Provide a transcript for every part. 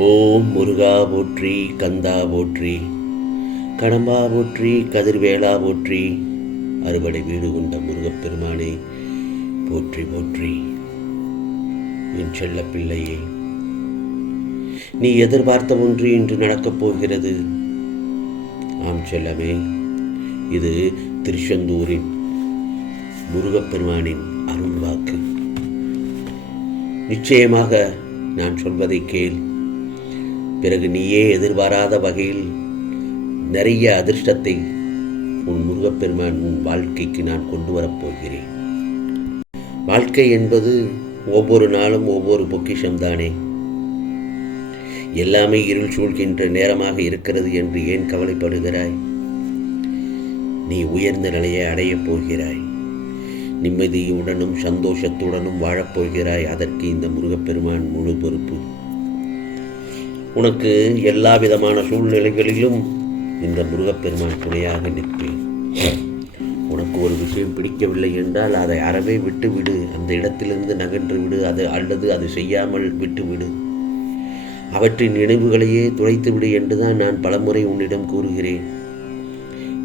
ஓம் முருகா போற்றி கந்தா போற்றி கடம்பா போற்றி கதிர்வேலா போற்றி அறுவடை வீடு கொண்ட முருகப்பெருமானே போற்றி போற்றி. என் செல்ல பிள்ளையே நீ எதிர்பார்த்த ஒன்று இன்று நடக்கப் போகிறது. ஆம் செல்லமே இது திருச்செந்தூரின் முருகப்பெருமானின் அருள் வாக்கு நிச்சயமாக நான் சொல்வதை கேள். பிறகு நீயே எதிர்பாராத வகையில் நிறைய அதிர்ஷ்டத்தை உன் முருகப்பெருமான் உன் வாழ்க்கைக்கு நான் கொண்டு வரப்போகிறேன் வாழ்க்கை என்பது ஒவ்வொரு நாளும் ஒவ்வொரு பொக்கிஷம்தானே. எல்லாமே இருள் சூழ்கின்ற நேரமாக இருக்கிறது என்று ஏன் கவலைப்படுகிறாய்? நீ உயர்ந்த நிலையை அடையப் போகிறாய். நிம்மதியுடனும் சந்தோஷத்துடனும் வாழப்போகிறாய் அதற்கு இந்த முருகப்பெருமான் முழு பொறுப்பு. உனக்கு எல்லா விதமான சூழ்நிலைகளிலும் இந்த முருகப்பெருமான் துணையாக நிற்பேன். உனக்கு ஒரு விஷயம் பிடிக்கவில்லை என்றால் அதை அறவே விட்டு விடு அந்த இடத்திலிருந்து நகன்று விடு. அது அல்லது அது செய்யாமல் விட்டுவிடு. அவற்றின் நினைவுகளையே துளைத்து விடு என்றுதான் நான் பலமுறை உன்னிடம் கூறுகிறேன்.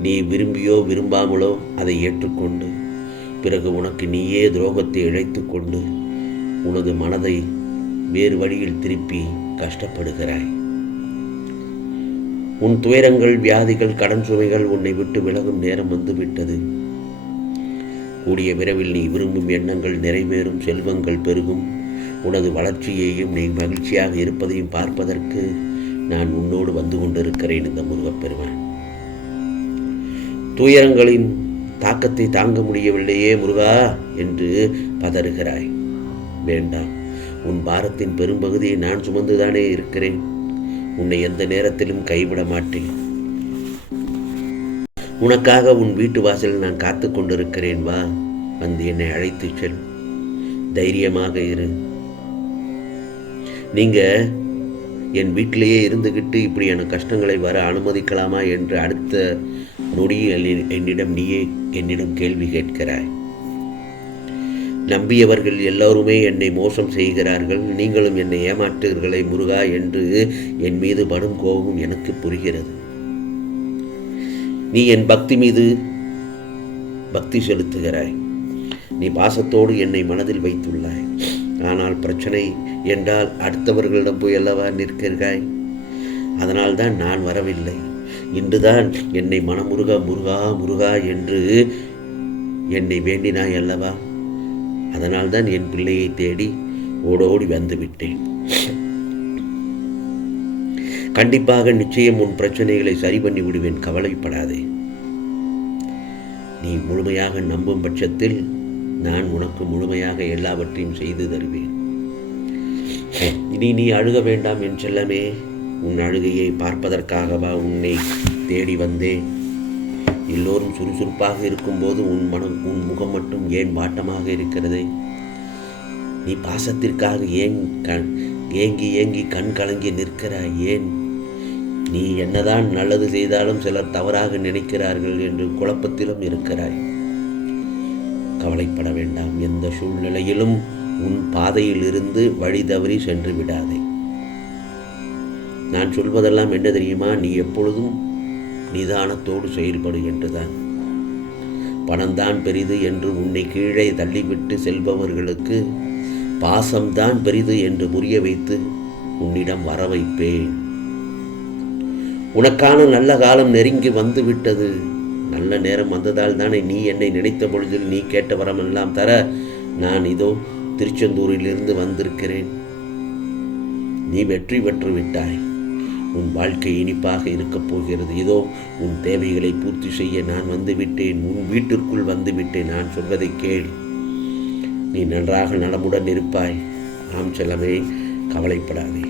நீ விரும்பியோ விரும்பாமலோ அதை ஏற்றுக்கொண்டு பிறகு உனக்கு நீயே துரோகத்தை இழைத்து கொண்டு உனது மனதை வேறு வழியில் திருப்பி கஷ்டப்படுகிறாய். உன் துயரங்கள் வியாதிகள் கடன் சுமைகள் உன்னை விட்டு விலகும் நேரம் வந்துவிட்டது. கூடிய விரைவில் நீ விரும்பும் எண்ணங்கள் நிறைவேறும் செல்வங்கள் பெருகும். உனது வளர்ச்சியையும் நீ மகிழ்ச்சியாக இருப்பதையும் பார்ப்பதற்கு நான் உன்னோடு வந்து கொண்டிருக்கிறேன் இந்த முருகப்பெருமான். துயரங்களின் தாக்கத்தை தாங்க முடியவில்லையே முருகா என்று பதறுகிறாய். வேண்டாம். உன் பாரத்தின் பெரும்பகுதியை நான் சுமந்துதானே இருக்கிறேன். உன்னை எந்த நேரத்திலும் கைவிட மாட்டேன். உனக்காக உன் வீட்டு வாசலில் நான் காத்து கொண்டிருக்கிறேன் வா. வந்து என்னை அழைத்துச் செல். தைரியமாக இரு. நீங்க என் வீட்டிலேயே இருந்துகிட்டு இப்படி எனக்கு கஷ்டங்களை வர அனுமதிக்கலாமா? என்று அடுத்த நொடியில் என்னிடம் நீயே என்னிடம் கேள்வி கேட்கிறாய். நம்பியவர்கள் எல்லோருமே என்னை மோசம் செய்கிறார்கள். நீங்களும் என்னை ஏமாற்றுகிறீர்களே முருகா என்று என் மீது படும் கோபம் எனக்கு புரிகிறது. நீ என் பக்தி மீது பக்தி செலுத்துகிறாய். நீ பாசத்தோடு என்னை மனதில் வைத்துள்ளாய். ஆனால் பிரச்சனை என்றால் அடுத்தவர்களிடம் போய் அல்லவா நிற்கிறாய்? அதனால் தான் நான் வரவில்லை. இன்றுதான் என்னை மனமுருகா முருகா முருகா என்று என்னை வேண்டினாய் அல்லவா? அதனால்தான் என் பிள்ளையை தேடி ஓடோடி வந்துவிட்டேன். கண்டிப்பாக நிச்சயம் உன் பிரச்சனைகளை சரி பண்ணி விடுவேன் கவலைப்படாதே. நீ முழுமையாக நம்பும் பட்சத்தில் நான் உனக்கு முழுமையாக எல்லாவற்றையும் செய்து தருவேன். இனி நீ அழுக வேண்டாம் என் செல்லமே உன் அழுகையை பார்ப்பதற்காகவா உன்னை தேடி வந்தேன். எல்லோரும் சுறுசுறுப்பாக இருக்கும்போது உன் மனம் உன் முகம் மட்டும் ஏன் வாட்டமாக இருக்கிறது? நீ பாசத்திற்காக ஏன் கண் ஏங்கி ஏங்கி கண் கலங்கி நிற்கிறாய்? ஏன்? நீ என்னதான் நல்லது செய்தாலும் சிலர் தவறாக நினைக்கிறார்கள் என்று குழப்பத்திலும் இருக்கிறாய். கவலைப்பட வேண்டாம். எந்த சூழ்நிலையிலும் உன் பாதையில் இருந்து வழி தவறி சென்று விடாதே. நான் சொல்வதெல்லாம் என்ன தெரியுமா? நீ எப்பொழுதும் நிதானத்தோடு செயல்படு என்றுதான் பணம்தான் பெரிது என்று உன்னை கீழே தள்ளிவிட்டு செல்பவர்களுக்கு பாசம்தான் பெரிது என்று புரிய வைத்து உன்னிடம் வர வைப்பேன். உனக்கான நல்ல காலம் நெருங்கி வந்து விட்டது. நல்ல நேரம் வந்ததால் தானே நீ என்னை நினைத்த பொழுதில் நீ கேட்ட வரமெல்லாம் தர நான் இதோ திருச்செந்தூரிலிருந்து வந்திருக்கிறேன். நீ வெற்றி பெற்று விட்டாய். உன் வாழ்க்கை இனிப்பாக இருக்கப் போகிறது. இதோ உன் தேவைகளை பூர்த்தி செய்ய நான் வந்துவிட்டேன். உன் வீட்டிற்குள் வந்துவிட்டேன். நான் சொல்வதை கேள். நீ நன்றாக நலமுடன் இருப்பாய். நாம் செல்லவே கவலைப்படாதே.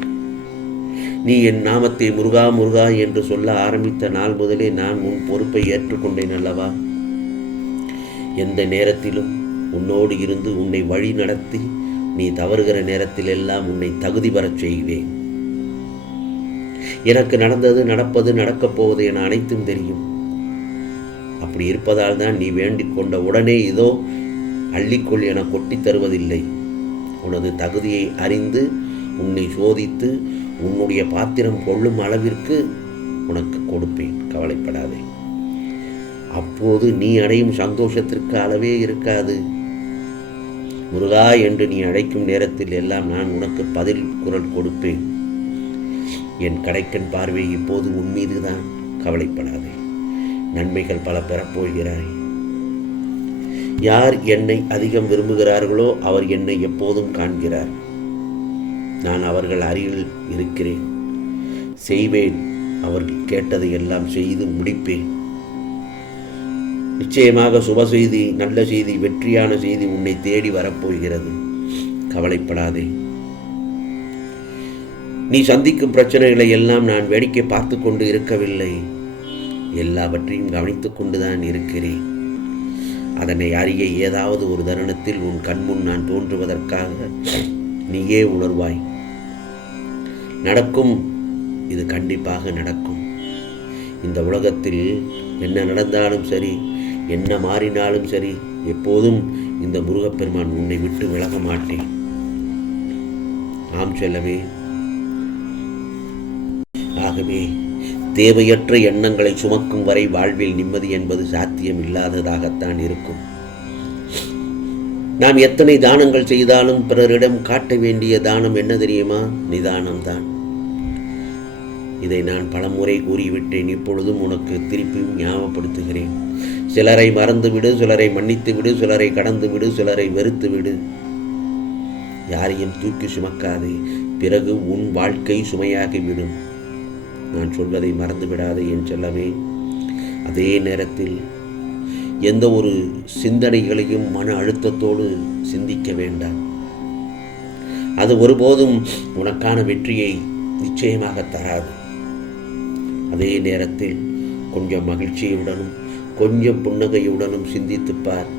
நீ என் நாமத்தை முருகா முருகா என்று சொல்ல ஆரம்பித்த நாள் முதலே நான் உன் பொறுப்பை ஏற்றுக்கொண்டேன் அல்லவா? எந்த நேரத்திலும் உன்னோடு இருந்து உன்னை வழி நடத்தி நீ தவறுகிற நேரத்தில் எல்லாம் உன்னை தகுதி பெறச் செய்வேன். எனக்கு நடந்தது நடப்பது நடக்கப் போவது என அனைத்தும் தெரியும். அப்படி இருப்பதால் தான் நீ வேண்டிக் கொண்ட உடனே இதோ அள்ளிக்கொள் என கொட்டித் தருவதில்லை. உனது தகுதியை அறிந்து உன்னை சோதித்து உன்னுடைய பாத்திரம் கொள்ளும் அளவிற்கு உனக்கு கொடுப்பேன். கவலைப்படாதே. அப்போது நீ அடையும் சந்தோஷத்திற்கு அளவே இருக்காது. முருகா என்று நீ அழைக்கும் நேரத்தில் எல்லாம் நான் உனக்கு பதில் குரல் கொடுப்பேன். என் கடைக்கண் பார்வை இப்போது உன் மீதுதான். கவலைப்படாதே. நன்மைகள் பல பெறப்போகிறாய் யார் என்னை அதிகம் விரும்புகிறார்களோ அவர் என்னை எப்போதும் காண்கிறார். நான் அவர்கள் அருகில் இருக்கிறேன். செய்வேன். அவர்கள் கேட்டதை எல்லாம் செய்து முடிப்பேன். நிச்சயமாக சுப செய்தி நல்ல செய்தி வெற்றியான செய்தி உன்னை தேடி வரப்போகிறது கவலைப்படாதே. நீ சந்திக்கும் பிரச்சனைகளை எல்லாம் நான் வேடிக்கை பார்த்து கொண்டு இருக்கவில்லை. எல்லாவற்றையும் கவனித்துக் கொண்டுதான் இருக்கிறேன். அதனை அறிய ஏதாவது ஒரு தருணத்தில் உன் கண்முன் நான் தோன்றுவதற்காக நீயே உணர்வாய். நடக்கும். இது கண்டிப்பாக நடக்கும். இந்த உலகத்தில் என்ன நடந்தாலும் சரி என்ன மாறினாலும் சரி எப்போதும் இந்த முருகப்பெருமான் உன்னை விட்டு விலக மாட்டேன். ஆம் செல்லவே ஆகவே தேவையற்ற எண்ணங்களை சுமக்கும் வரை வாழ்வில் நிம்மதி என்பது சாத்தியம் இல்லாததாகத்தான் இருக்கும். நாம் எத்தனை தானங்கள் செய்தாலும் பிறரிடம் காட்ட வேண்டிய தானம் என்ன தெரியுமா? நிதானம்தான். இதை நான் பலமுறை கூறிவிட்டேன். இப்பொழுதும் உனக்கு திருப்பியும் ஞாபகப்படுத்துகிறேன். சிலரை மறந்து விடு சிலரை மன்னித்து விடு சிலரை கடந்து விடு சிலரை வெறுத்து விடு யாரையும் தூக்கி சுமக்காது. பிறகு உன் வாழ்க்கை சுமையாகிவிடும். நான் சொல்வதை மறந்துவிடாதே என் செல்லவே அதே நேரத்தில் எந்த ஒரு சிந்தனைகளையும் மன அழுத்தத்தோடு சிந்திக்க வேண்டாம். அது ஒருபோதும் உனக்கான வெற்றியை நிச்சயமாக தராது. அதே நேரத்தில் கொஞ்சம் மகிழ்ச்சியுடனும் கொஞ்சம் புன்னகையுடனும் சிந்தித்துப்பார்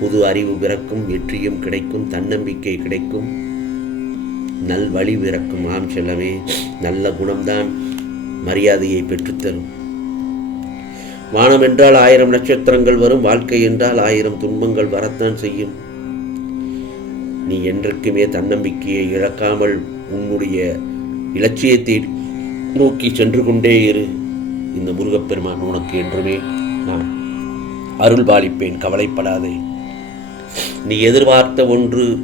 புது அறிவு பிறக்கும் வெற்றியும் கிடைக்கும் தன்னம்பிக்கை கிடைக்கும். நல் வழி பிறக்கும் ஆம் செல்லமே நல்ல குணம்தான் மரியாதையை பெற்றுத்தரும். வானம் என்றால் ஆயிரம் நட்சத்திரங்கள் வரும் வாழ்க்கை என்றால் ஆயிரம் துன்பங்கள் வரத்தான் செய்யும். நீ என்றைக்குமே தன்னம்பிக்கையை இழக்காமல் உன்னுடைய இலட்சியத்தை நோக்கி சென்று கொண்டே இரு. இந்த முருகப்பெருமான் உனக்கு என்றுமே நான் அருள் பாலிப்பேன் கவலைப்படாதே. நீ எதிர்பார்த்த ஒன்று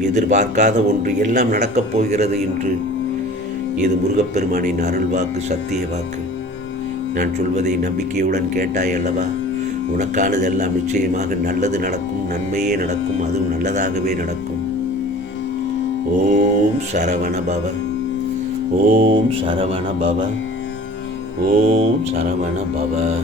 எதிர்பார்க்காத ஒன்று எல்லாம் நடக்கப் போகிறது என்று. இது முருகப்பெருமானின் அருள் வாக்கு சத்திய வாக்கு. நான் சொல்வதை நம்பிக்கையுடன் கேட்டாய் அல்லவா? உனக்கானதெல்லாம் நிச்சயமாக நல்லது நடக்கும் நன்மையே நடக்கும் அதுவும் நல்லதாகவே நடக்கும். ஓம் சரவண பவ. ஓம் சரவண பவ. ஓம் சரவண பவ.